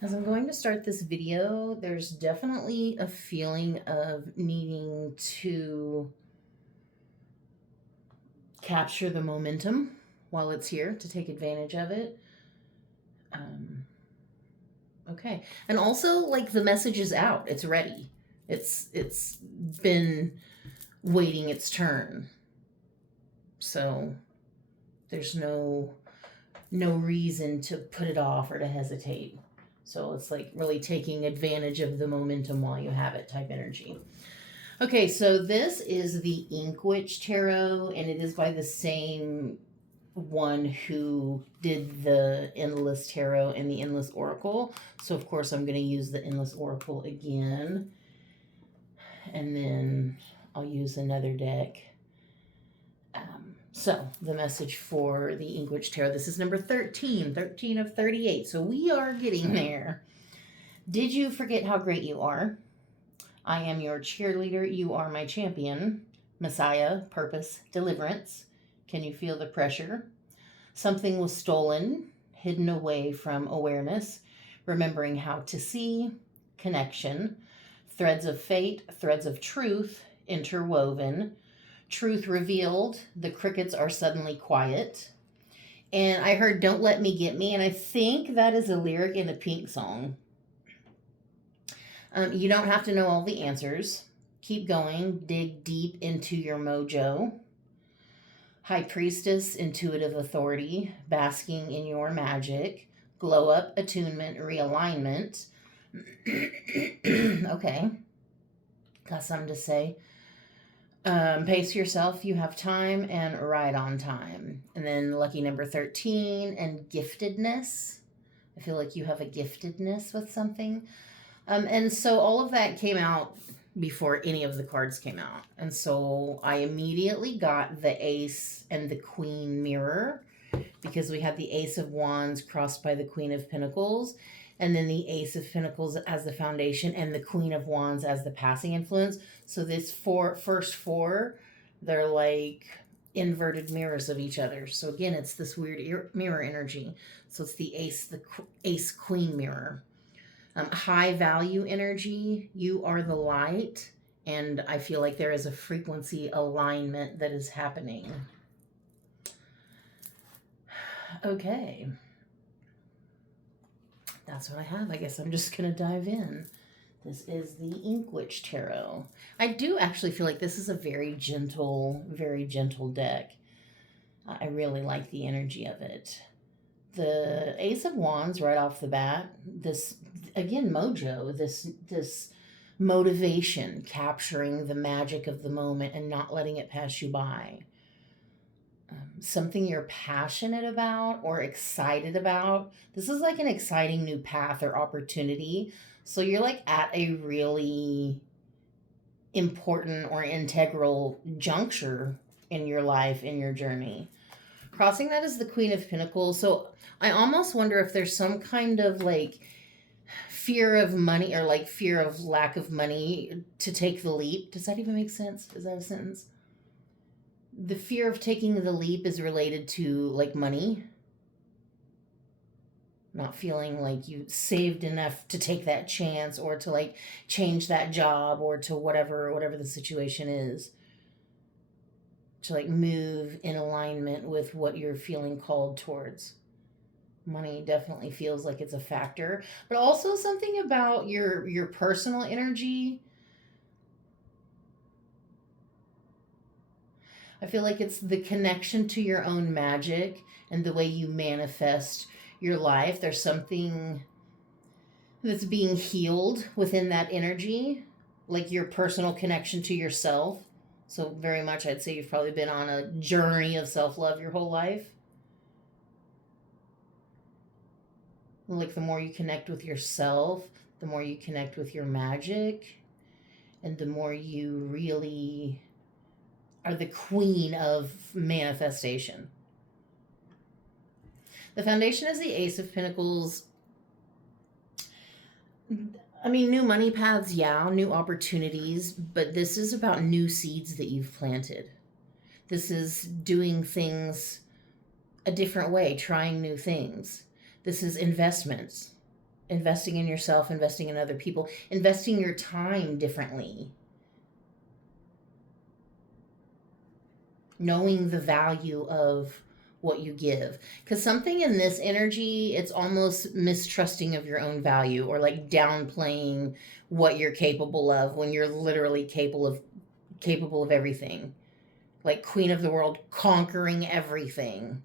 As I'm going to start this video, there's definitely a feeling of needing to capture the momentum while it's here to take advantage of it. Um, okay. And also, like, the message is out. It's ready. It's been waiting its turn. So there's no reason to put it off or to hesitate. So it's like really taking advantage of the momentum while you have it type energy. Okay, so this is the Inkwitch Tarot, and it is by the same one who did the Endless Tarot and the Endless Oracle. So, of course, I'm going to use the Endless Oracle again. And then I'll use another deck. So, the message for the Inkwitch Tarot, this is number 13, 13 of 38. So, we are getting there. Did you forget how great you are? I am your cheerleader. You are my champion. Messiah, purpose, deliverance. Can you feel the pressure? Something was stolen, hidden away from awareness. Remembering how to see. Connection. Threads of fate, threads of truth interwoven. Truth revealed. The crickets are suddenly quiet. And I heard Don't Let Me Get Me, and I think that is a lyric in a Pink song. You don't have to know all the answers. Keep going. Dig deep into your mojo. High Priestess, intuitive authority, basking in your magic. Glow up, attunement, realignment. Okay. Got something to say. Pace yourself, you have time, and right on time. And then lucky number 13, and giftedness. I feel like you have a giftedness with something. And so all of that came out before any of the cards came out. And so I immediately got the Ace and the Queen mirror because we had the Ace of Wands crossed by the Queen of Pentacles, and then the Ace of Pentacles as the foundation and the Queen of Wands as the passing influence. So this first four, they're like inverted mirrors of each other. So again, it's this weird mirror energy. So it's the Ace Queen mirror. High value energy, you are the light, and I feel like there is a frequency alignment that is happening. Okay, that's what I have. I guess I'm just gonna dive in. This is the Inkwitch Tarot. I do actually feel like this is a very gentle deck. I really like the energy of it. The Ace of Wands right off the bat, this again mojo, this motivation, capturing the magic of the moment and not letting it pass you by. Something you're passionate about or excited about. This is like an exciting new path or opportunity. So you're like at a really important or integral juncture in your life, in your journey. Crossing that is the Queen of Pentacles. So I almost wonder if there's some kind of like fear of money or like fear of lack of money to take the leap. Does that even make sense? Is that a sentence? The fear of taking the leap is related to like money. Not feeling like you saved enough to take that chance or to like change that job or to whatever the situation is. To like move in alignment with what you're feeling called towards. Money definitely feels like it's a factor, but also something about your personal energy. I feel like it's the connection to your own magic and the way you manifest your life. There's something that's being healed within that energy, like your personal connection to yourself. So very much I'd say you've probably been on a journey of self-love your whole life. Like the more you connect with yourself, the more you connect with your magic, and the more you really are the queen of manifestation. The foundation is the Ace of Pentacles. I mean, new money paths, yeah, new opportunities, but this is about new seeds that you've planted. This is doing things a different way, trying new things. This is investments. investing in yourself, investing in other people, investing your time differently, knowing the value of what you give. Because something in this energy, it's almost mistrusting of your own value, or like downplaying what you're capable of when you're literally capable of everything. Like queen of the world, conquering everything,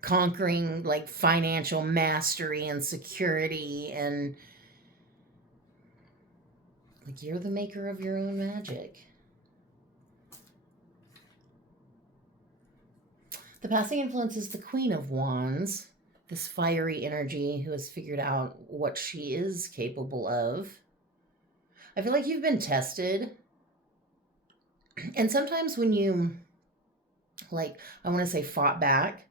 conquering like financial mastery and security, and like you're the maker of your own magic. The passing influence is the Queen of Wands, this fiery energy who has figured out what she is capable of. I feel like you've been tested. And sometimes when you, like, I want to say fought back,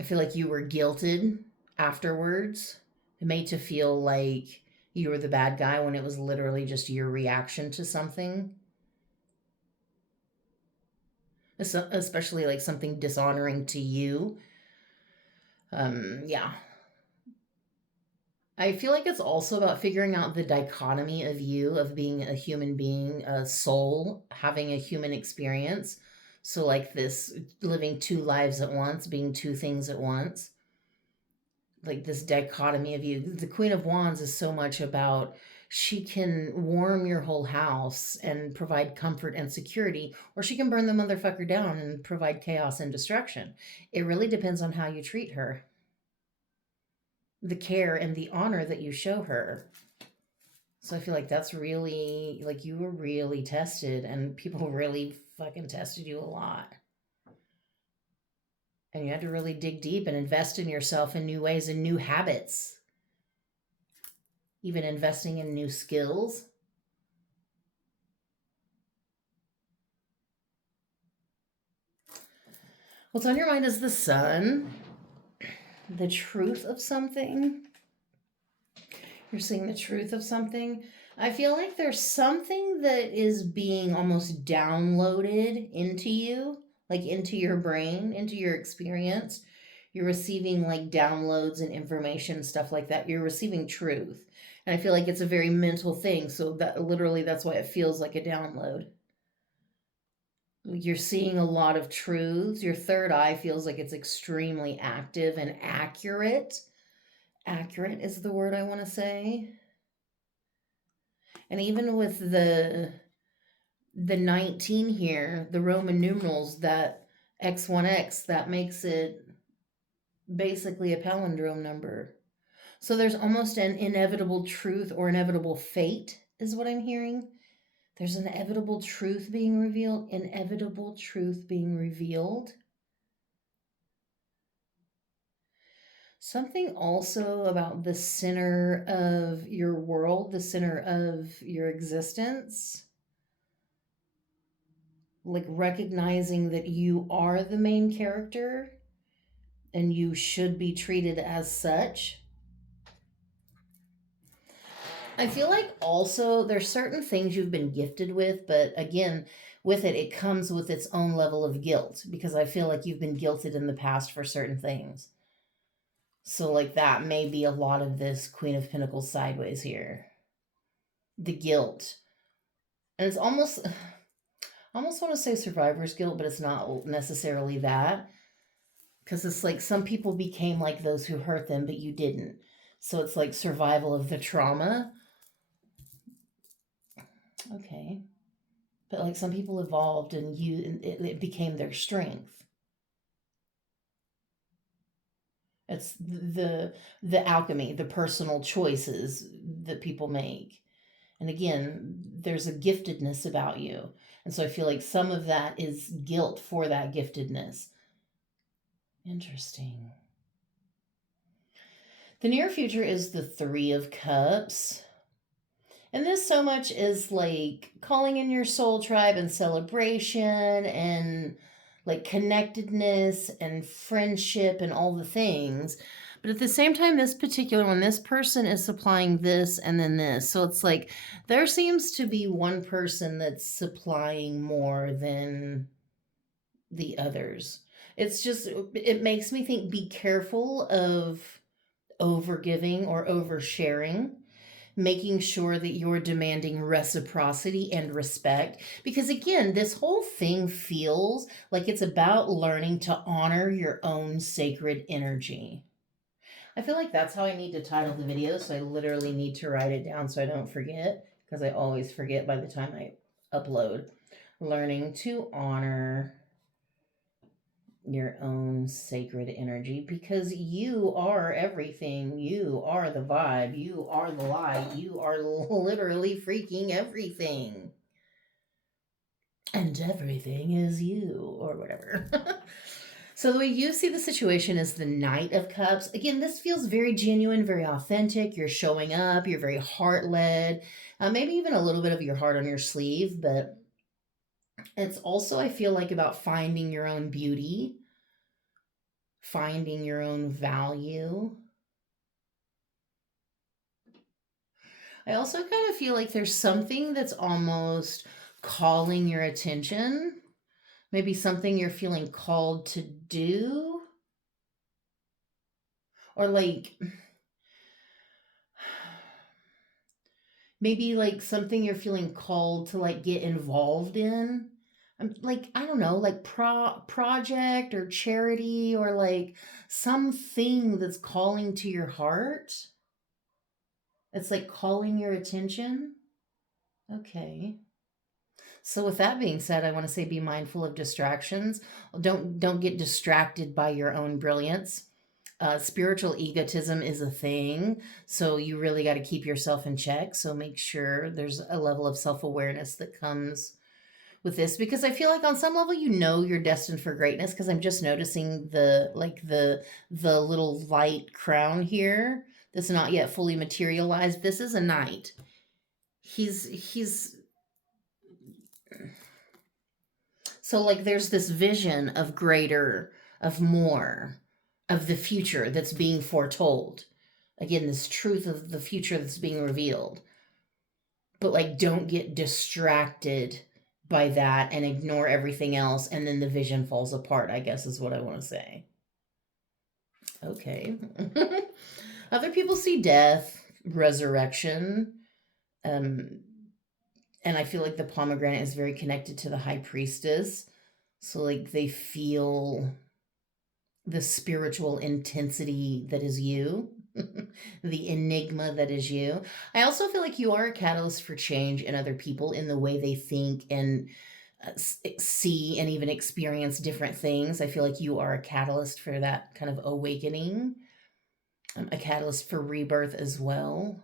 I feel like you were guilted afterwards, made to feel like you were the bad guy when it was literally just your reaction to something. Especially like something dishonoring to you. Yeah. I feel like it's also about figuring out the dichotomy of you, of being a human being, a soul, having a human experience. So, like this living two lives at once, being two things at once. Like this dichotomy of you. The Queen of Wands is so much about she can warm your whole house and provide comfort and security, or she can burn the motherfucker down and provide chaos and destruction. It really depends on how you treat her, the care and the honor that you show her. So I feel like that's really, like, you were really tested, and people really fucking tested you a lot. And you had to really dig deep and invest in yourself in new ways and new habits, even investing in new skills. What's on your mind is the sun, the truth of something. You're seeing the truth of something. I feel like there's something that is being almost downloaded into you, like into your brain, into your experience. You're receiving like downloads and information, stuff like that. You're receiving truth. And I feel like it's a very mental thing. So that literally, that's why it feels like a download. You're seeing a lot of truths. Your third eye feels like it's extremely active and accurate. Accurate is the word I want to say. And even with the 19 here, the Roman numerals, that X1X, that makes it basically a palindrome number. So there's almost an inevitable truth or inevitable fate, is what I'm hearing. There's an inevitable truth being revealed. Inevitable truth being revealed. Something also about the center of your world, the center of your existence. Like recognizing that you are the main character and you should be treated as such. I feel like also there's certain things you've been gifted with, but again, with it, it comes with its own level of guilt, because I feel like you've been guilted in the past for certain things. So, like, that may be a lot of this Queen of Pentacles sideways here. The guilt. And it's almost, I almost want to say survivor's guilt, but it's not necessarily that. Because it's like some people became like those who hurt them, but you didn't. So it's like survival of the trauma. Okay. But like some people evolved and it became their strength. It's the alchemy, the personal choices that people make. And again, there's a giftedness about you. And so I feel like some of that is guilt for that giftedness. Interesting. The near future is the Three of Cups. And this so much is like calling in your soul tribe and celebration and like connectedness and friendship and all the things. But at the same time, this particular one, this person is supplying this and then this. So it's like there seems to be one person that's supplying more than the others. It's just, it makes me think, be careful of overgiving or oversharing, making sure that you're demanding reciprocity and respect. Because again, this whole thing feels like it's about learning to honor your own sacred energy. I feel like that's how I need to title the video, so I literally need to write it down so I don't forget, because I always forget by the time I upload. Learning to honor your own sacred energy, because you are everything. You are the vibe. You are the light. You are literally freaking everything. And everything is you, or whatever. So the way you see the situation is the Knight of Cups. Again, this feels very genuine, very authentic. You're showing up. You're very heart-led. Maybe even a little bit of your heart on your sleeve, but it's also, I feel like, about finding your own beauty, finding your own value. I also kind of feel like there's something that's almost calling your attention. Maybe something you're feeling called to do. Or like maybe like something you're feeling called to like get involved in. Like, I don't know, like project or charity, or like something that's calling to your heart. It's like calling your attention. Okay. So with that being said, I want to say be mindful of distractions. Don't get distracted by your own brilliance. Spiritual egotism is a thing, so you really got to keep yourself in check. So make sure there's a level of self-awareness that comes with this, because I feel like on some level you're destined for greatness, because I'm just noticing the little light crown here that's not yet fully materialized. This is a knight. He's So like there's this vision of greater, of more, of the future that's being foretold. Again, this truth of the future that's being revealed. But like don't get distracted by that and ignore everything else, and then the vision falls apart, I guess is what I want to say. Okay. Other people see death, resurrection, um, and I feel like the pomegranate is very connected to the high priestess. So like they feel the spiritual intensity that is you, the enigma that is you. I also feel like you are a catalyst for change in other people in the way they think and see and even experience different things. I feel like you are a catalyst for that kind of awakening, a catalyst for rebirth as well.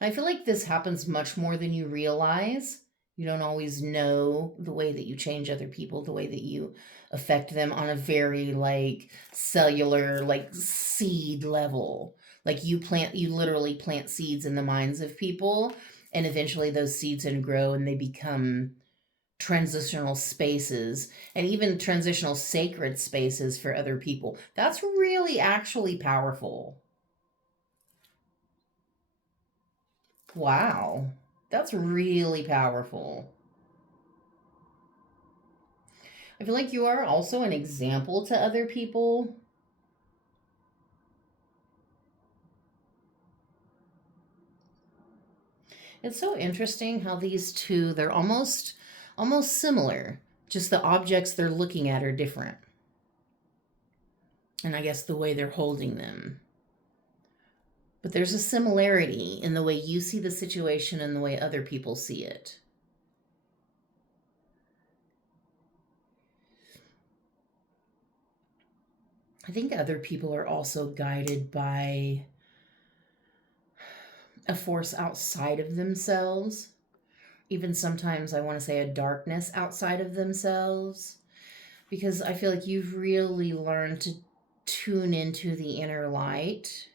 I feel like this happens much more than you realize. You don't always know the way that you change other people, the way that you affect them on a very like cellular, like seed level. Like you literally plant seeds in the minds of people, and eventually those seeds then grow and they become transitional spaces, and even transitional sacred spaces for other people. That's really actually powerful. Wow. That's really powerful. I feel like you are also an example to other people. It's so interesting how these two, they're almost similar. Just the objects they're looking at are different. And I guess the way they're holding them. But there's a similarity in the way you see the situation and the way other people see it. I think other people are also guided by a force outside of themselves. Even sometimes I want to say a darkness outside of themselves. Because I feel like you've really learned to tune into the inner light.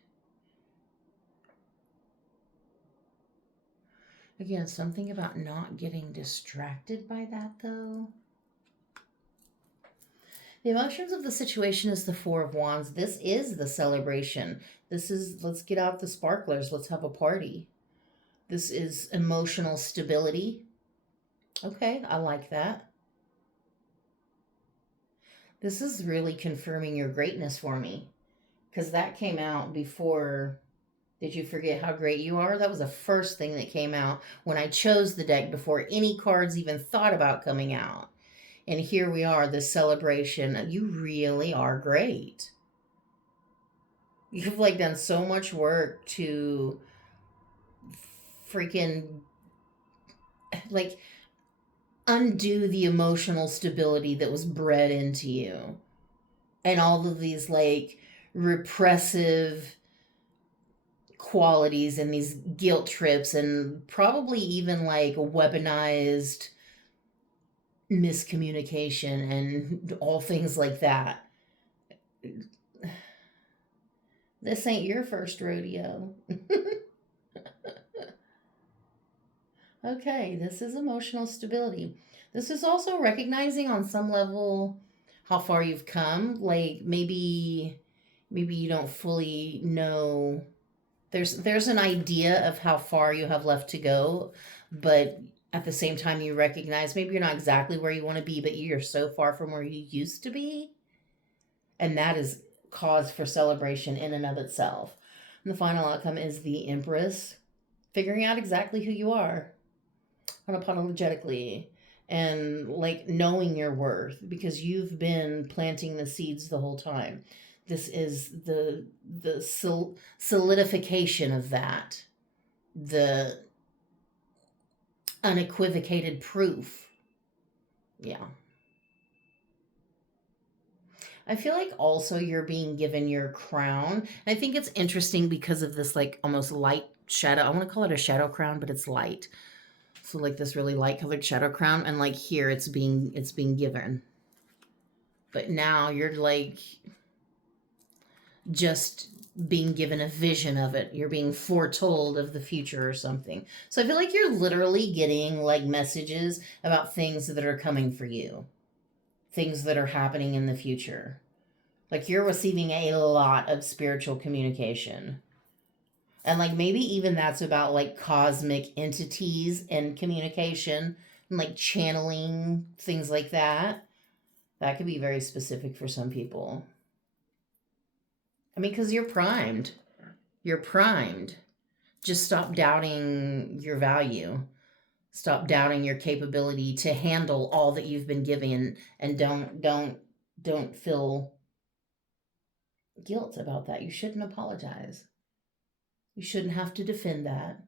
Again, something about not getting distracted by that, though. The emotions of the situation is the Four of Wands. This is the celebration. This is, let's get out the sparklers. Let's have a party. This is emotional stability. Okay, I like that. This is really confirming your greatness for me. Because that came out before. Did you forget how great you are? That was the first thing that came out when I chose the deck before any cards even thought about coming out. And here we are, this celebration. You really are great. You've like done so much work to freaking like undo the emotional stability that was bred into you. And all of these like repressive qualities and these guilt trips and probably even like weaponized miscommunication and all things like that. This ain't your first rodeo. Okay, this is emotional stability. This is also recognizing on some level how far you've come. Like maybe you don't fully know. There's an idea of how far you have left to go, but at the same time you recognize maybe you're not exactly where you want to be, but you're so far from where you used to be, and that is cause for celebration in and of itself. And the final outcome is the Empress, figuring out exactly who you are unapologetically and like knowing your worth because you've been planting the seeds the whole time. This is the solidification of that, the unequivocated proof. Yeah. I feel like also you're being given your crown. And I think it's interesting because of this like almost light shadow. I want to call it a shadow crown, but it's light. So like this really light colored shadow crown, and like here it's being given. But now you're like just being given a vision of it. You're being foretold of the future or something. So I feel like you're literally getting like messages about things that are coming for you, things that are happening in the future. Like you're receiving a lot of spiritual communication. And like maybe even that's about like cosmic entities and communication and like channeling things like that. That could be very specific for some people. I mean, because you're primed. You're primed. Just stop doubting your value. Stop doubting your capability to handle all that you've been given, and don't feel guilt about that. You shouldn't apologize. You shouldn't have to defend that.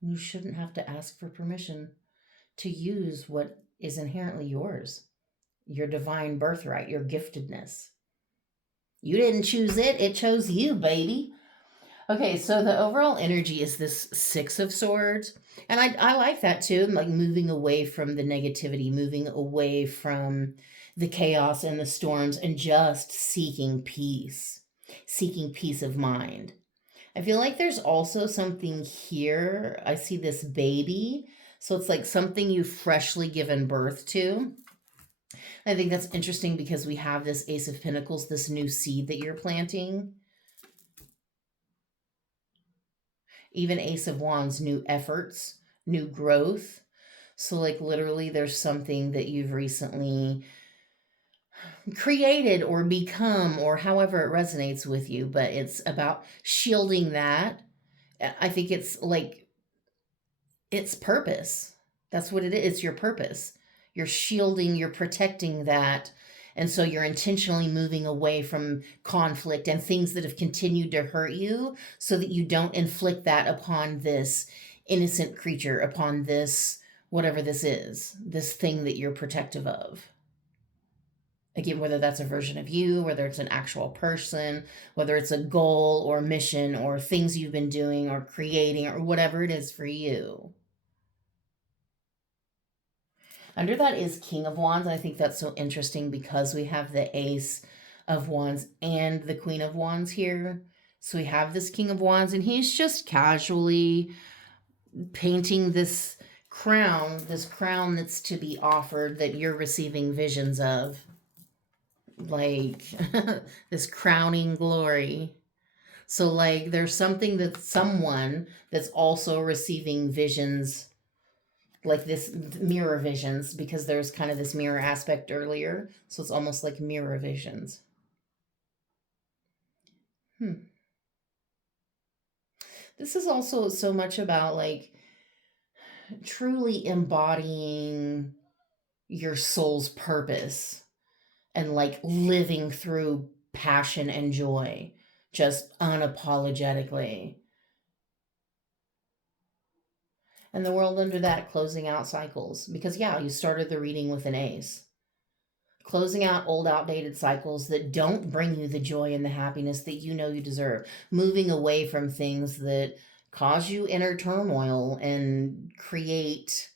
You shouldn't have to ask for permission to use what is inherently yours, your divine birthright, your giftedness. You didn't choose it, it chose you, baby. Okay, so the overall energy is this Six of Swords. And I like that too, like moving away from the negativity, moving away from the chaos and the storms, and just seeking peace of mind. I feel like there's also something here. I see this baby. So it's like something you've freshly given birth to. I think that's interesting because we have this Ace of Pentacles, this new seed that you're planting. Even Ace of Wands, new efforts, new growth. So, like, literally, there's something that you've recently created or become, or however it resonates with you, but it's about shielding that. I think it's like it's purpose. That's what it is. It's your purpose. You're shielding, you're protecting that. And so you're intentionally moving away from conflict and things that have continued to hurt you so that you don't inflict that upon this innocent creature, upon this, whatever this is, this thing that you're protective of. Again, whether that's a version of you, whether it's an actual person, whether it's a goal or mission or things you've been doing or creating or whatever it is for you. Under that is King of Wands. And I think that's so interesting because we have the Ace of Wands and the Queen of Wands here. So we have this King of Wands, and he's just casually painting this crown that's to be offered that you're receiving visions of. Like this crowning glory. So, like, there's something that someone that's also receiving visions like this mirror visions because there's kind of this mirror aspect earlier. So it's almost like mirror visions. Hmm. This is also so much about like truly embodying your soul's purpose and like living through passion and joy just unapologetically. And the world under that closing out cycles. Because, yeah, you started the reading with an ace. Closing out old, outdated cycles that don't bring you the joy and the happiness that you know you deserve. Moving away from things that cause you inner turmoil and create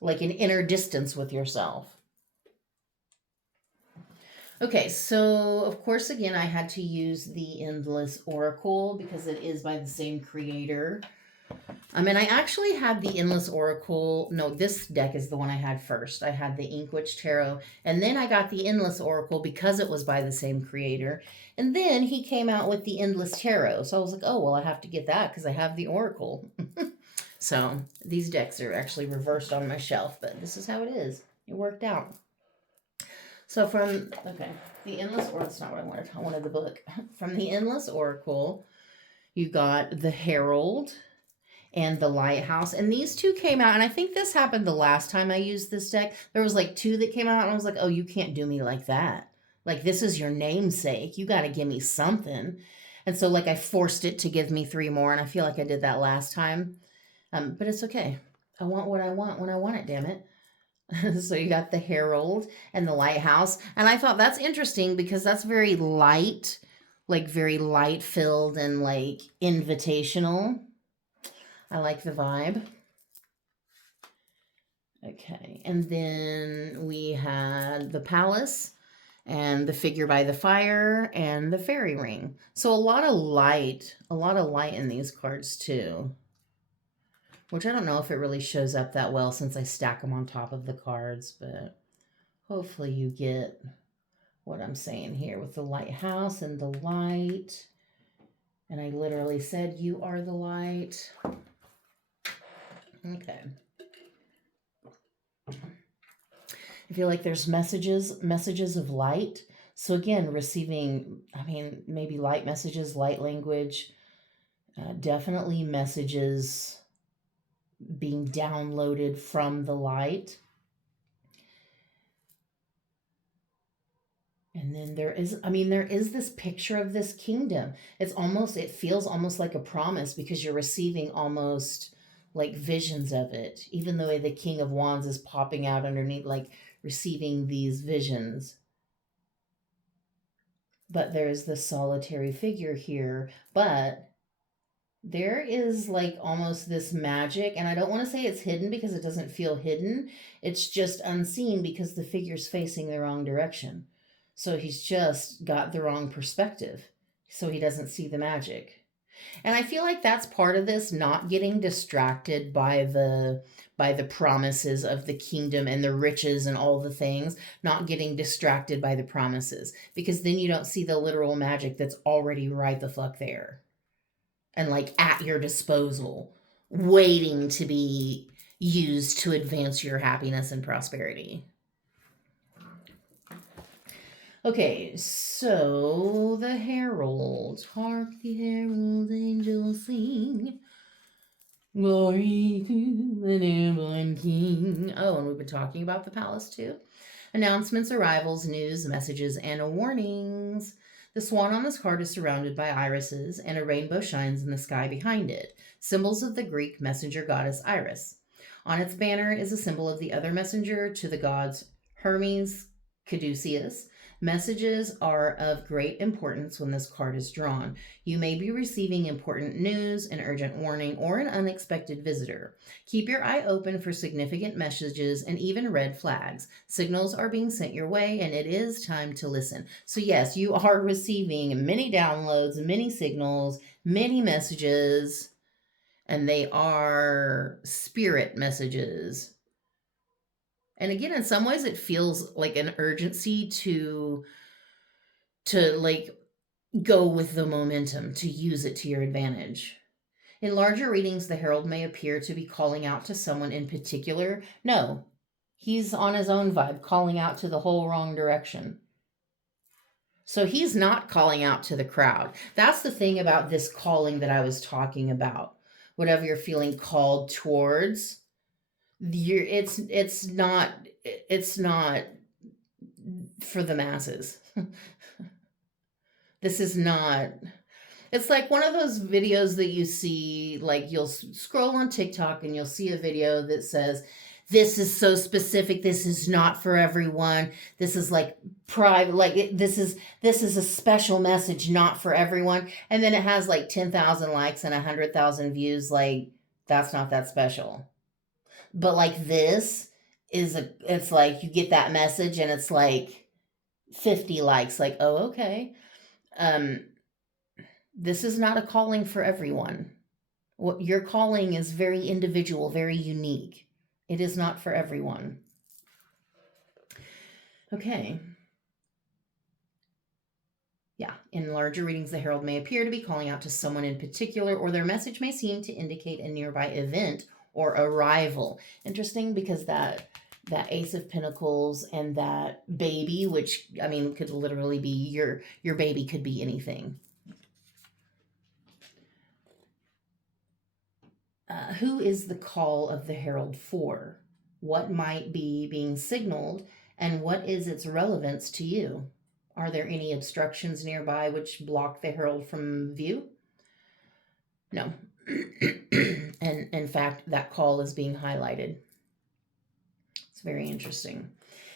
like an inner distance with yourself. Okay, so of course, again, I had to use the Endless Oracle because it is by the same creator. And I actually had the Endless Oracle. No, this deck is the one I had first. I had the Inkwitch Tarot, and then I got the Endless Oracle because it was by the same creator. And then he came out with the Endless Tarot. So I was like, oh, well, I have to get that because I have the Oracle. So these decks are actually reversed on my shelf, but this is how it is. It worked out. So from, okay, the Endless Oracle, that's not what I wanted. I wanted the book. From the Endless Oracle, you got the Herald and the Lighthouse. And these two came out, and I think this happened the last time I used this deck. There was like two that came out, and I was like, oh, you can't do me like that. Like, this is your namesake. You got to give me something. And so, like, I forced it to give me three more, and I feel like I did that last time. But it's okay. I want what I want when I want it, damn it. So you got the Herald and the Lighthouse. And I thought that's interesting because that's very light, like very light filled and like invitational. I like the vibe. Okay, and then we had the palace and the figure by the fire and the fairy ring. So a lot of light in these cards too. Which I don't know if it really shows up that well since I stack them on top of the cards, but hopefully you get what I'm saying here with the lighthouse and the light. And I literally said, you are the light. Okay. I feel like there's messages of light. So again, receiving, I mean, maybe light messages, light language, definitely messages being downloaded from the light. And then there is this picture of this kingdom. It feels almost like a promise because you're receiving almost like visions of it, even though the King of Wands is popping out underneath, like receiving these visions. But there's this solitary figure here. But there is like almost this magic, and I don't want to say it's hidden because it doesn't feel hidden. It's just unseen because the figure's facing the wrong direction. So he's just got the wrong perspective. So he doesn't see the magic. And I feel like that's part of this, not getting distracted by the promises of the kingdom and the riches and all the things, not getting distracted by the promises, because then you don't see the literal magic that's already right the fuck there and like at your disposal, waiting to be used to advance your happiness and prosperity. Okay, so the herald, hark the herald angels sing, glory to the newborn king. Oh, and we've been talking about the palace too. Announcements, arrivals, news, messages, and warnings. The swan on this card is surrounded by irises, and a rainbow shines in the sky behind it, symbols of the Greek messenger goddess Iris. On its banner is a symbol of the other messenger to the gods Hermes, Caduceus. Messages are of great importance when this card is drawn. You may be receiving important news, an urgent warning, or an unexpected visitor. Keep your eye open for significant messages and even red flags. Signals are being sent your way, and it is time to listen. So yes, you are receiving many downloads, many signals, many messages, and they are spirit messages. And again, in some ways it feels like an urgency to like go with the momentum, to use it to your advantage. In larger readings, the herald may appear to be calling out to someone in particular. No, he's on his own vibe, calling out to the whole wrong direction. So he's not calling out to the crowd. That's the thing about this calling that I was talking about. Whatever you're feeling called towards, it's not for the masses. This is not. It's like one of those videos that you see, like you'll scroll on TikTok and you'll see a video that says, "This is so specific. This is not for everyone. This is like private. Like this is a special message, not for everyone." And then it has like 10,000 likes and 100,000 views. Like that's not that special. But like this it's like you get that message and it's like 50 likes. Like, oh, okay. Um, this is not a calling for everyone. What your calling is very individual, very unique. It is not for everyone. Okay. Yeah, in larger readings, the herald may appear to be calling out to someone in particular, or their message may seem to indicate a nearby event or arrival. Interesting, because that Ace of Pentacles and that baby, which I mean could literally be your baby, could be anything. Who is the call of the herald for? What might be being signaled, and what is its relevance to you? Are there any obstructions nearby which block the herald from view? No. And in fact, that call is being highlighted. It's very interesting.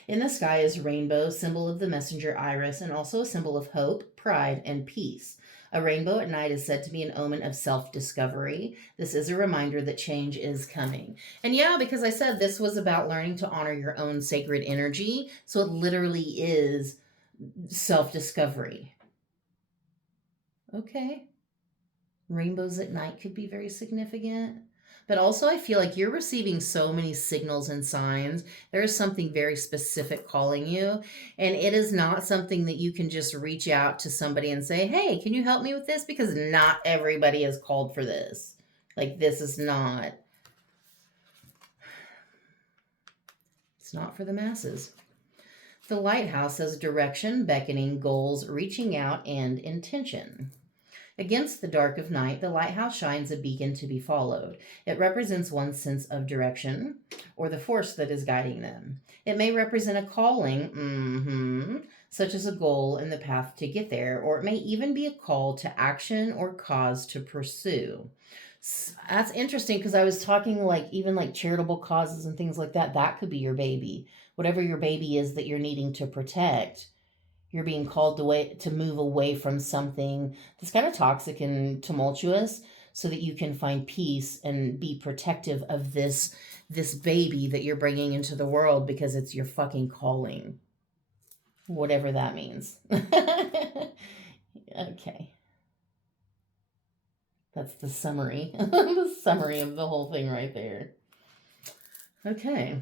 In the sky is rainbow, symbol of the messenger Iris, and also a symbol of hope, pride, and peace. A rainbow at night is said to be an omen of self-discovery. This is a reminder that change is coming. And yeah, because I said this was about learning to honor your own sacred energy, so it literally is self-discovery. Okay. Rainbows at night could be very significant. But also, I feel like you're receiving so many signals and signs. There is something very specific calling you. And it is not something that you can just reach out to somebody and say, "Hey, can you help me with this?" Because not everybody is called for this. Like, this is not. It's not for the masses. The lighthouse has direction, beckoning, goals, reaching out, and intention. Against the dark of night, the lighthouse shines a beacon to be followed. It represents one's sense of direction or the force that is guiding them. It may represent a calling, such as a goal and the path to get there, or it may even be a call to action or cause to pursue. That's interesting, because I was talking like even like charitable causes and things like that. That could be your baby. Whatever your baby is that you're needing to protect, you're being called to move away from something that's kind of toxic and tumultuous, so that you can find peace and be protective of this baby that you're bringing into the world, because it's your fucking calling, whatever that means. Okay, that's the summary. The summary of the whole thing right there. Okay.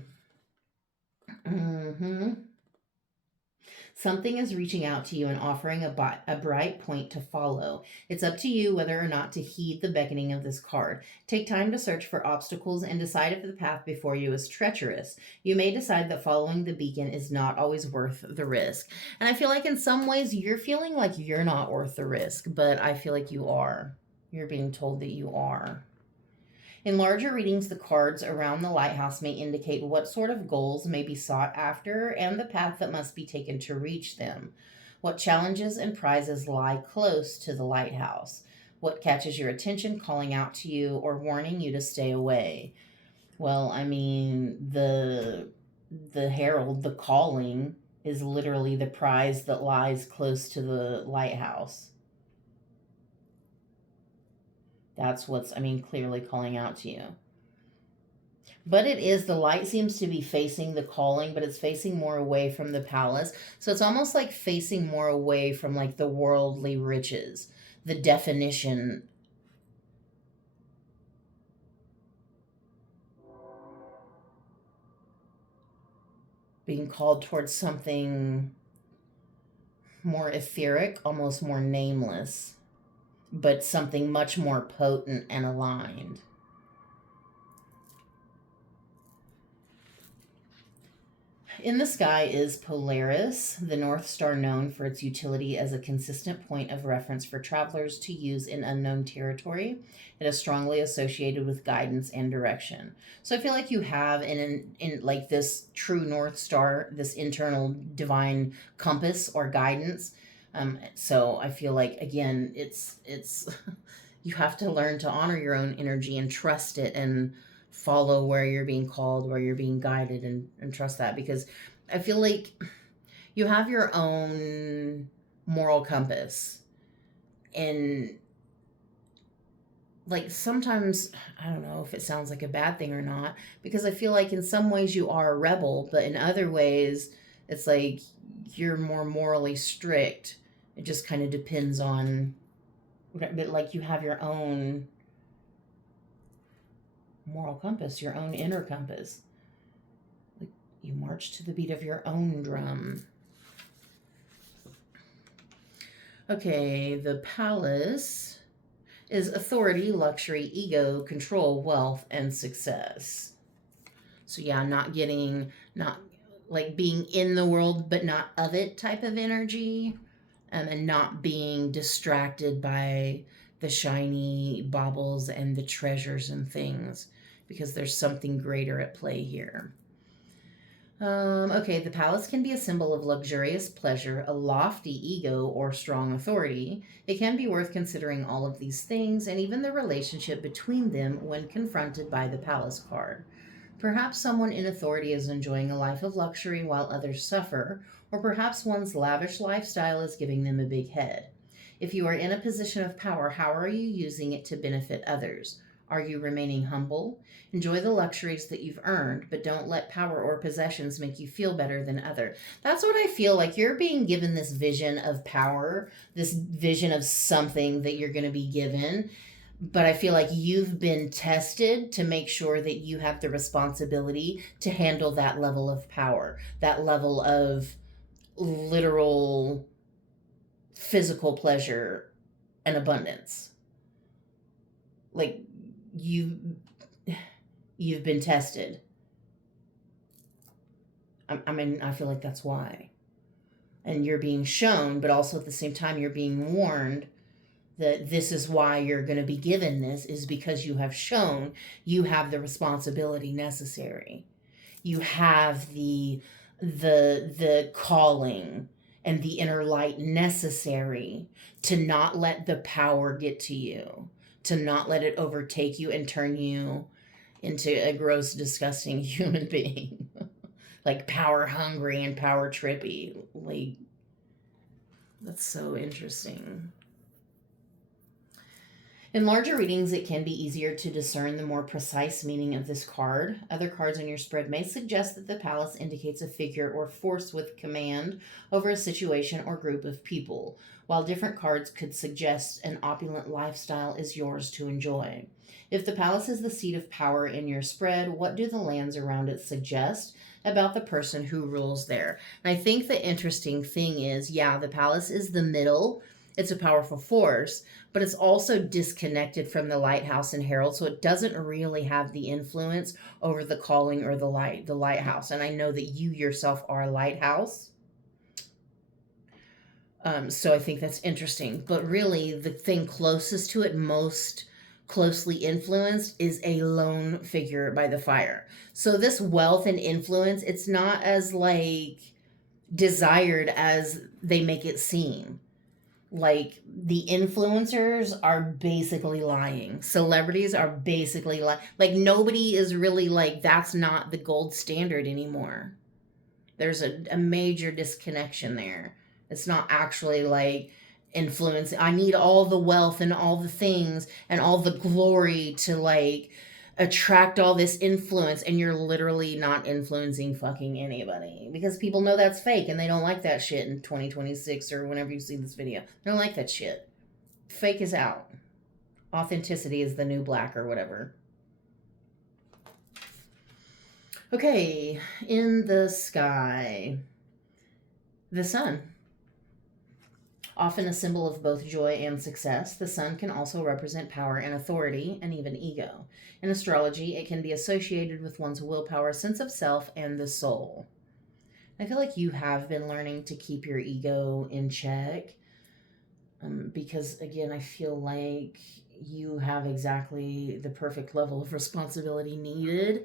Something is reaching out to you and offering a bright point to follow. It's up to you whether or not to heed the beckoning of this card. Take time to search for obstacles and decide if the path before you is treacherous. You may decide that following the beacon is not always worth the risk. And I feel like in some ways you're feeling like you're not worth the risk, but I feel like you are. You're being told that you are. In larger readings, the cards around the lighthouse may indicate what sort of goals may be sought after and the path that must be taken to reach them. What challenges and prizes lie close to the lighthouse? What catches your attention, calling out to you or warning you to stay away? Well, I mean, the herald, the calling, is literally the prize that lies close to the lighthouse. That's what's, clearly calling out to you. But it is, the light seems to be facing the calling, but it's facing more away from the palace. So it's almost like facing more away from like the worldly riches, the definition. Being called towards something more etheric, almost more nameless, but something much more potent and aligned. In the sky is Polaris, the North Star known for its utility as a consistent point of reference for travelers to use in unknown territory. It is strongly associated with guidance and direction. So I feel like you have in like this true North Star, this internal divine compass or guidance. So I feel like again, it's you have to learn to honor your own energy and trust it and follow where you're being called, where you're being guided, and trust that, because I feel like you have your own moral compass. And like sometimes, I don't know if it sounds like a bad thing or not, because I feel like in some ways you are a rebel, but in other ways it's like you're more morally strict. It just kind of depends on, but like you have your own moral compass, your own inner compass. Like you march to the beat of your own drum. Okay, the palace is authority, luxury, ego, control, wealth, and success. So yeah, not like being in the world but not of it type of energy, and not being distracted by the shiny baubles and the treasures and things, because there's something greater at play here. Okay, the palace can be a symbol of luxurious pleasure, a lofty ego, or strong authority. It can be worth considering all of these things and even the relationship between them when confronted by the palace card. Perhaps someone in authority is enjoying a life of luxury while others suffer, or perhaps one's lavish lifestyle is giving them a big head. If you are in a position of power, how are you using it to benefit others? Are you remaining humble? Enjoy the luxuries that you've earned, but don't let power or possessions make you feel better than others. That's what I feel like. You're being given this vision of power, this vision of something that you're going to be given. But I feel like you've been tested to make sure that you have the responsibility to handle that level of power, that level of literal physical pleasure and abundance. Like you've been tested. I mean, I feel like that's why. And you're being shown, but also at the same time, you're being warned that this is why you're going to be given this, is because you have shown you have the responsibility necessary. You have the calling and the inner light necessary to not let the power get to you, to not let it overtake you and turn you into a gross, disgusting human being. Like power hungry and power trippy. Like, that's so interesting. In larger readings, it can be easier to discern the more precise meaning of this card. Other cards on your spread may suggest that the palace indicates a figure or force with command over a situation or group of people, while different cards could suggest an opulent lifestyle is yours to enjoy. If the palace is the seat of power in your spread, what do the lands around it suggest about the person who rules there? And I think the interesting thing is, yeah, the palace is the middle. It's a powerful force, but it's also disconnected from the lighthouse and herald, so it doesn't really have the influence over the calling or the lighthouse. And I know that you yourself are a lighthouse. So I think that's interesting. But really, the thing closest to it, most closely influenced, is a lone figure by the fire. So this wealth and influence, it's not as like desired as they make it seem. Like the influencers are basically lying. Celebrities are basically lying. Like nobody is really like, that's not the gold standard anymore. There's a major disconnection there. It's not actually like influence. I need all the wealth and all the things and all the glory to like attract all this influence, and you're literally not influencing fucking anybody, because people know that's fake and they don't like that shit in 2026 or whenever you see this video. They don't like that shit. Fake is out. Authenticity is the new black or whatever. Okay, in the sky, the sun. Often a symbol of both joy and success, the sun can also represent power and authority, and even ego. In astrology, it can be associated with one's willpower, sense of self, and the soul. I feel like you have been learning to keep your ego in check. Because again, I feel like you have exactly the perfect level of responsibility needed,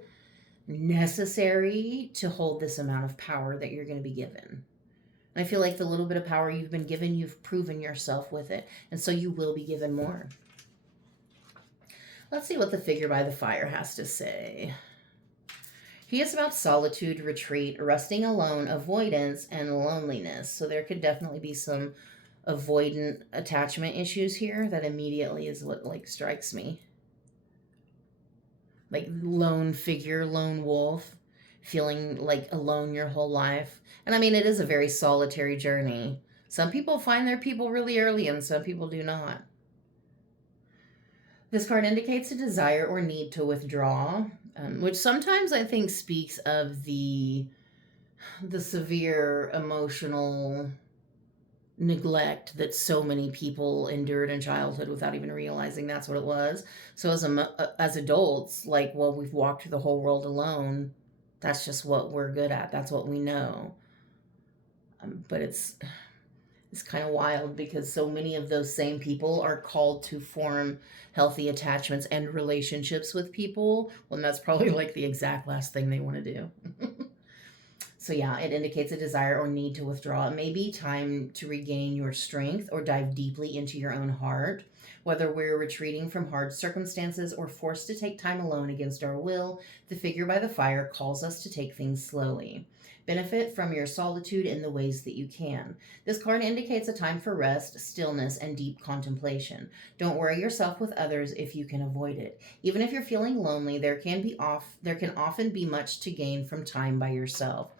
necessary to hold this amount of power that you're going to be given. I feel like the little bit of power you've been given, you've proven yourself with it. And so you will be given more. Let's see what the figure by the fire has to say. He is about solitude, retreat, resting alone, avoidance, and loneliness. So there could definitely be some avoidant attachment issues here. That immediately is what like strikes me. Like lone figure, lone wolf, feeling like alone your whole life. And I mean, it is a very solitary journey. Some people find their people really early, and some people do not. This card indicates a desire or need to withdraw, which sometimes I think speaks of the severe emotional neglect that so many people endured in childhood without even realizing that's what it was. So as adults, like, well, we've walked through the whole world alone. That's just what we're good at. That's what we know. But it's kind of wild because so many of those same people are called to form healthy attachments and relationships with people when that's probably like the exact last thing they want to do. So yeah, it indicates a desire or need to withdraw. It may be time to regain your strength or dive deeply into your own heart. Whether we're retreating from hard circumstances or forced to take time alone against our will, the figure by the fire calls us to take things slowly. Benefit from your solitude in the ways that you can. This card indicates a time for rest, stillness, and deep contemplation. Don't worry yourself with others if you can avoid it. Even if you're feeling lonely, there can often be much to gain from time by yourself.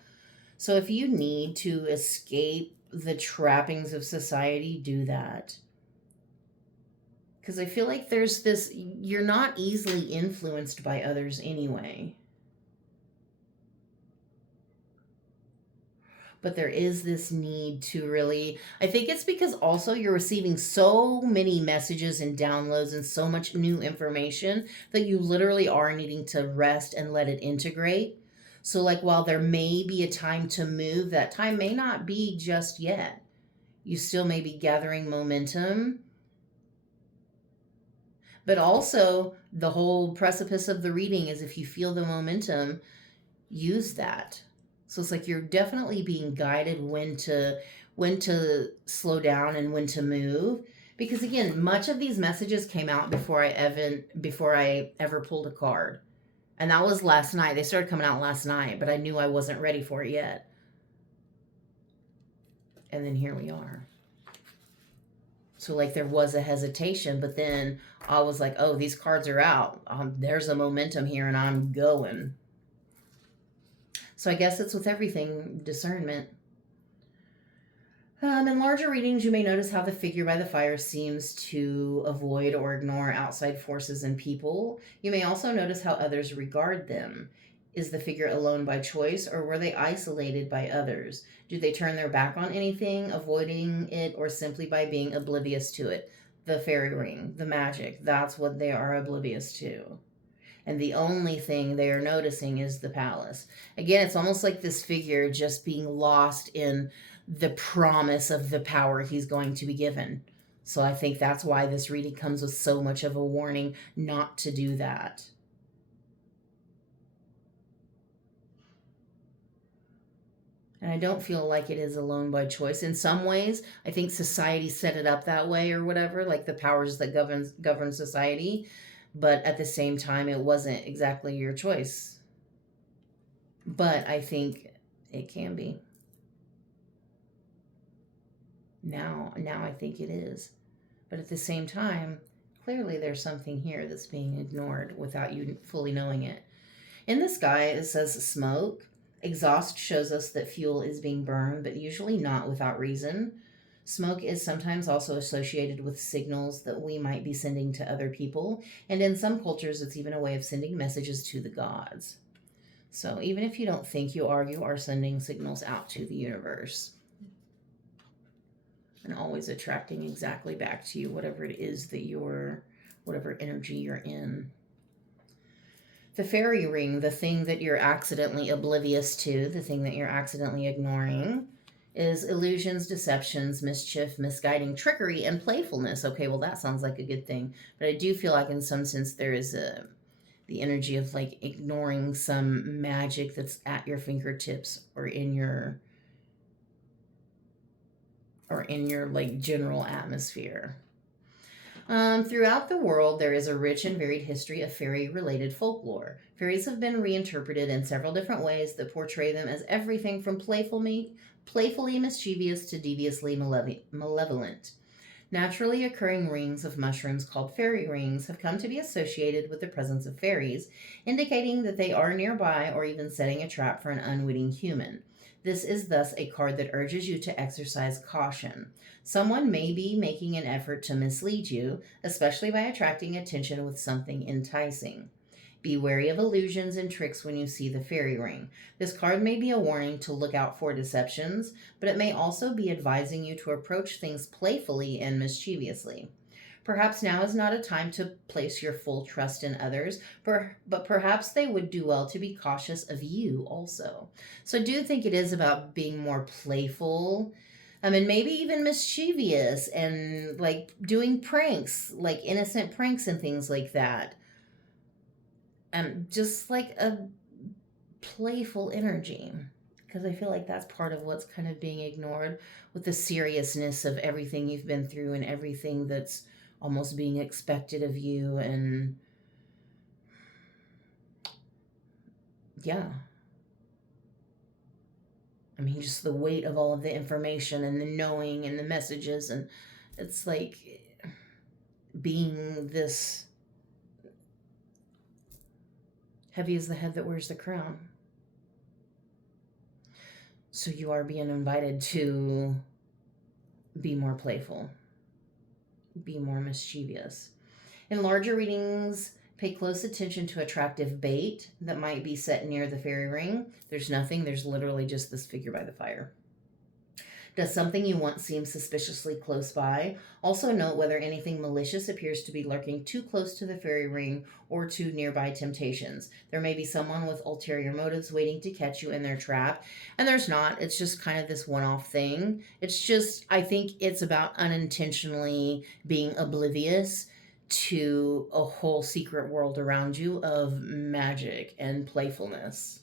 So if you need to escape the trappings of society, do that. Because I feel like there's this, you're not easily influenced by others anyway. But there is this need to really, I think it's because also you're receiving so many messages and downloads and so much new information that you literally are needing to rest and let it integrate. So, like, while there may be a time to move, that time may not be just yet. You still may be gathering momentum, but also the whole precipice of the reading is if you feel the momentum, use that. So it's like you're definitely being guided when to slow down and when to move. Because again, much of these messages came out before I ever pulled a card. And that was last night. They started coming out last night, but I knew I wasn't ready for it yet. And then here we are. So like there was a hesitation, but then I was like, oh, these cards are out. There's a momentum here and I'm going. So I guess it's with everything, discernment. In larger readings, you may notice how the figure by the fire seems to avoid or ignore outside forces and people. You may also notice how others regard them. Is the figure alone by choice, or were they isolated by others? Do they turn their back on anything, avoiding it, or simply by being oblivious to it? The fairy ring, the magic, that's what they are oblivious to. And the only thing they are noticing is the palace. Again, it's almost like this figure just being lost in the promise of the power he's going to be given. So I think that's why this reading comes with so much of a warning not to do that. And I don't feel like it is alone by choice. In some ways, I think society set it up that way or whatever, like the powers that govern society. But at the same time, it wasn't exactly your choice. But I think it can be. Now I think it is. But at the same time, clearly there's something here that's being ignored without you fully knowing it. In the sky, it says smoke. Exhaust shows us that fuel is being burned, but usually not without reason. Smoke is sometimes also associated with signals that we might be sending to other people, and in some cultures, it's even a way of sending messages to the gods. So even if you don't think you are sending signals out to the universe and always attracting exactly back to you whatever it is that whatever energy you're in. The fairy ring, the thing that you're accidentally oblivious to, the thing that you're accidentally ignoring, is illusions, deceptions, mischief, misguiding, trickery, and playfulness. Okay, well, that sounds like a good thing. But I do feel like, in some sense, there is the energy of like ignoring some magic that's at your fingertips or in your like general atmosphere. Throughout the world, there is a rich and varied history of fairy related folklore. Fairies have been reinterpreted in several different ways that portray them as everything from playfully mischievous to deviously malevolent. Naturally occurring rings of mushrooms called fairy rings have come to be associated with the presence of fairies, indicating that they are nearby or even setting a trap for an unwitting human. This is thus a card that urges you to exercise caution. Someone may be making an effort to mislead you, especially by attracting attention with something enticing. Be wary of illusions and tricks when you see the fairy ring. This card may be a warning to look out for deceptions, but it may also be advising you to approach things playfully and mischievously. Perhaps now is not a time to place your full trust in others, but perhaps they would do well to be cautious of you also. So I do think it is about being more playful, and maybe even mischievous and like doing pranks, like innocent pranks and things like that. Just like a playful energy. Because I feel like that's part of what's kind of being ignored with the seriousness of everything you've been through and everything that's almost being expected of you. And yeah, I mean, just the weight of all of the information and the knowing and the messages. And it's like being this heavy as the head that wears the crown. So you are being invited to be more playful, be more mischievous. In larger readings, pay close attention to attractive bait that might be set near the fairy ring. There's nothing, there's literally just this figure by the fire. Does something you want seem suspiciously close by? Also note whether anything malicious appears to be lurking too close to the fairy ring or to nearby temptations. There may be someone with ulterior motives waiting to catch you in their trap, and there's not. It's just kind of this one-off thing. It's just, I think it's about unintentionally being oblivious to a whole secret world around you of magic and playfulness.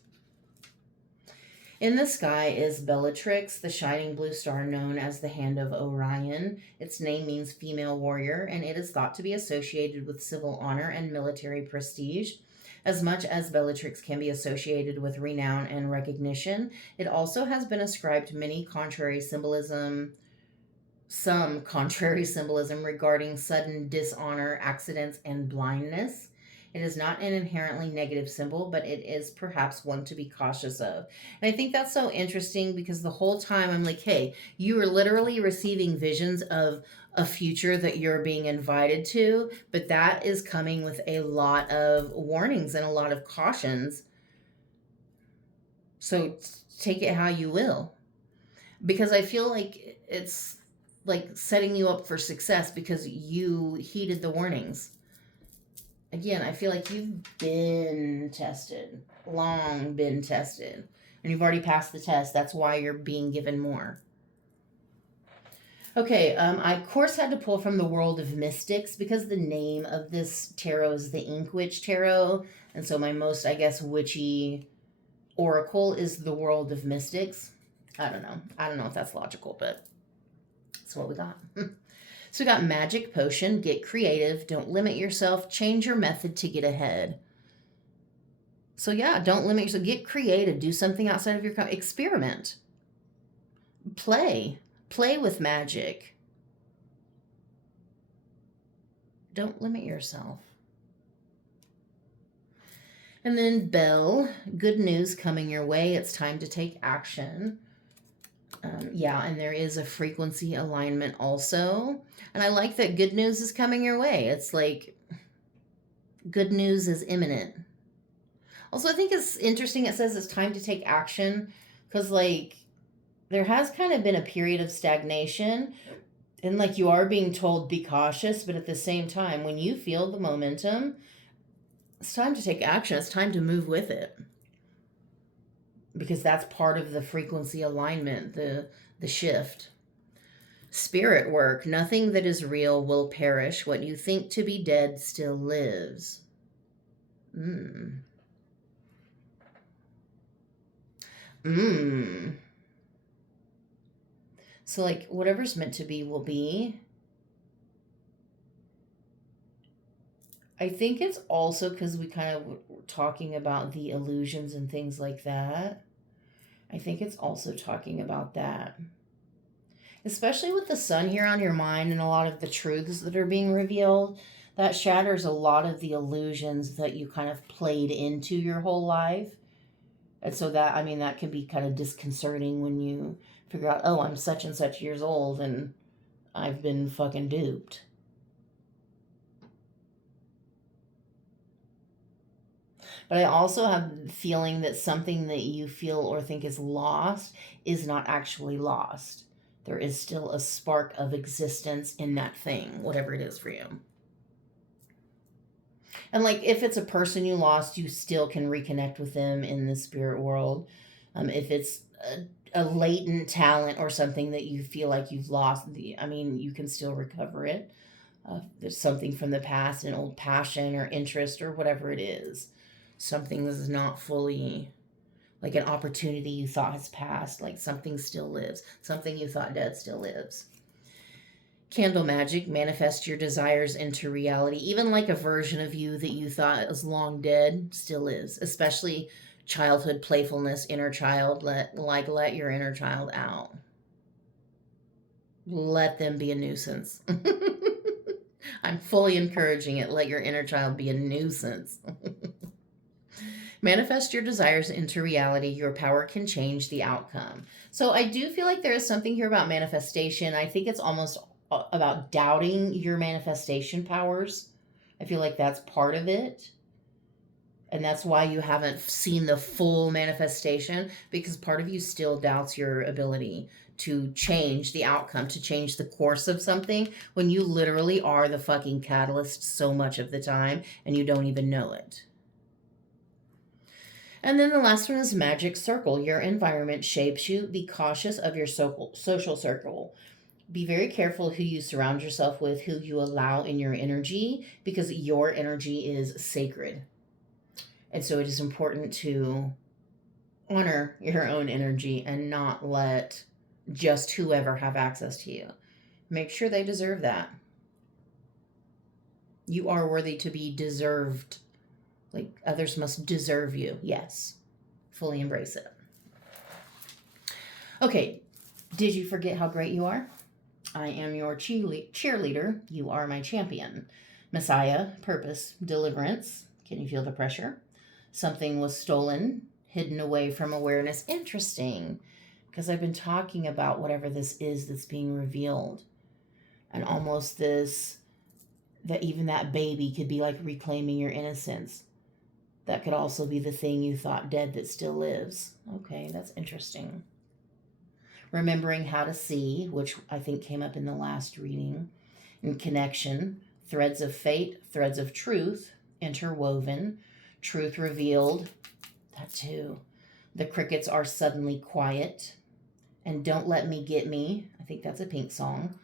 In the sky is Bellatrix, the shining blue star known as the Hand of Orion. Its name means female warrior, and it is thought to be associated with civil honor and military prestige. As much as Bellatrix can be associated with renown and recognition, it also has been ascribed some contrary symbolism regarding sudden dishonor, accidents, and blindness. It is not an inherently negative symbol, but it is perhaps one to be cautious of. And I think that's so interesting because the whole time I'm like, hey, you are literally receiving visions of a future that you're being invited to, but that is coming with a lot of warnings and a lot of cautions. So take it how you will. Because I feel like it's like setting you up for success because you heeded the warnings. Again, I feel like you've been tested, long been tested, and you've already passed the test. That's why you're being given more. Okay, I of course had to pull from the World of Mystics because the name of this tarot is the Inkwitch Tarot, and so my most, I guess, witchy oracle is the World of Mystics. I don't know if that's logical, but that's what we got. So we got magic potion, get creative, don't limit yourself, change your method to get ahead. So yeah, don't limit yourself, get creative, do something outside of your experiment. Play with magic. Don't limit yourself. And then Bell, good news coming your way. It's time to take action. And there is a frequency alignment also. And I like that good news is coming your way. It's like good news is imminent. Also, I think it's interesting. It says it's time to take action because, like, there has kind of been a period of stagnation. And, like, you are being told be cautious. But at the same time, when you feel the momentum, It's time to take action. It's time to move with it. Because that's part of the frequency alignment, the shift. Spirit work. Nothing that is real will perish. What you think to be dead still lives. Mmm. Mmm. So, like, whatever's meant to be will be. I think it's also because we kind of were talking about the illusions and things like that. I think it's also talking about that. Especially with the sun here on your mind and a lot of the truths that are being revealed, that shatters a lot of the illusions that you kind of played into your whole life. And so that, I mean, that can be kind of disconcerting when you figure out, oh, I'm such and such years old and I've been fucking duped. But I also have the feeling that something that you feel or think is lost is not actually lost. There is still a spark of existence in that thing, whatever it is for you. And like if it's a person you lost, you still can reconnect with them in the spirit world. If it's a latent talent or something that you feel like you've lost, I mean, you can still recover it. There's something from the past, an old passion or interest or whatever it is. Something that is not fully, like an opportunity you thought has passed, like something still lives. Something you thought dead still lives. Candle magic, manifest your desires into reality. Even like a version of you that you thought was long dead still is, especially childhood playfulness, inner child. Let your inner child out. Let them be a nuisance. I'm fully encouraging it. Let your inner child be a nuisance. Manifest your desires into reality. Your power can change the outcome. So I do feel like there is something here about manifestation. I think it's almost about doubting your manifestation powers. I feel like that's part of it. And that's why you haven't seen the full manifestation, because part of you still doubts your ability to change the outcome, to change the course of something, when you literally are the fucking catalyst so much of the time and you don't even know it. And then the last one is magic circle. Your environment shapes you. Be cautious of your social circle. Be very careful who you surround yourself with, who you allow in your energy, because your energy is sacred. And so it is important to honor your own energy and not let just whoever have access to you. Make sure they deserve that. You are worthy to be deserved. Like others must deserve you. Yes. Fully embrace it. Okay. Did you forget how great you are? I am your cheerleader. You are my champion. Messiah, purpose, deliverance. Can you feel the pressure? Something was stolen, hidden away from awareness. Interesting, because I've been talking about whatever this is that's being revealed. And almost this, that even that baby could be like reclaiming your innocence. That could also be the thing you thought dead that still lives. Okay, that's interesting. Remembering how to see, which I think came up in the last reading, and connection, threads of fate, threads of truth, interwoven, truth revealed, that too. The crickets are suddenly quiet, and don't let me get me. I think that's a Pink song,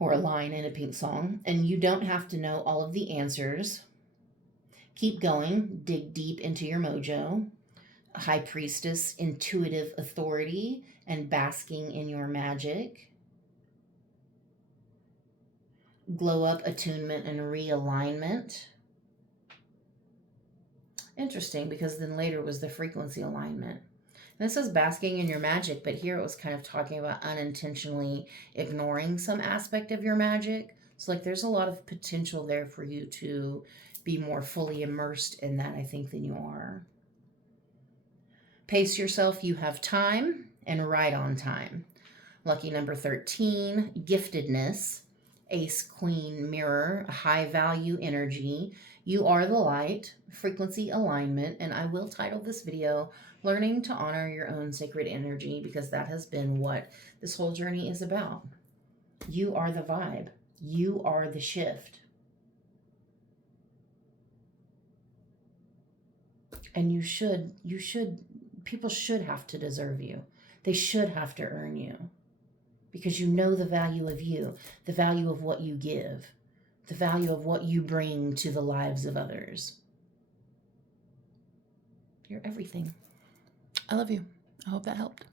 or a line in a Pink song. And you don't have to know all of the answers. Keep going, dig deep into your mojo. High priestess, intuitive authority, and basking in your magic. Glow up, attunement, and realignment. Interesting, because then later was the frequency alignment. And this says basking in your magic, but here it was kind of talking about unintentionally ignoring some aspect of your magic. So like there's a lot of potential there for you to be more fully immersed in that, I think, than you are. Pace yourself, you have time, and right on time. Lucky number 13, giftedness, ace, queen, mirror, high value energy. You are the light, frequency alignment, and I will title this video, Learning to Honor Your Own Sacred Energy, because that has been what this whole journey is about. You are the vibe. You are the shift. And people should have to deserve you. They should have to earn you because you know the value of you, the value of what you give, the value of what you bring to the lives of others. You're everything. I love you. I hope that helped.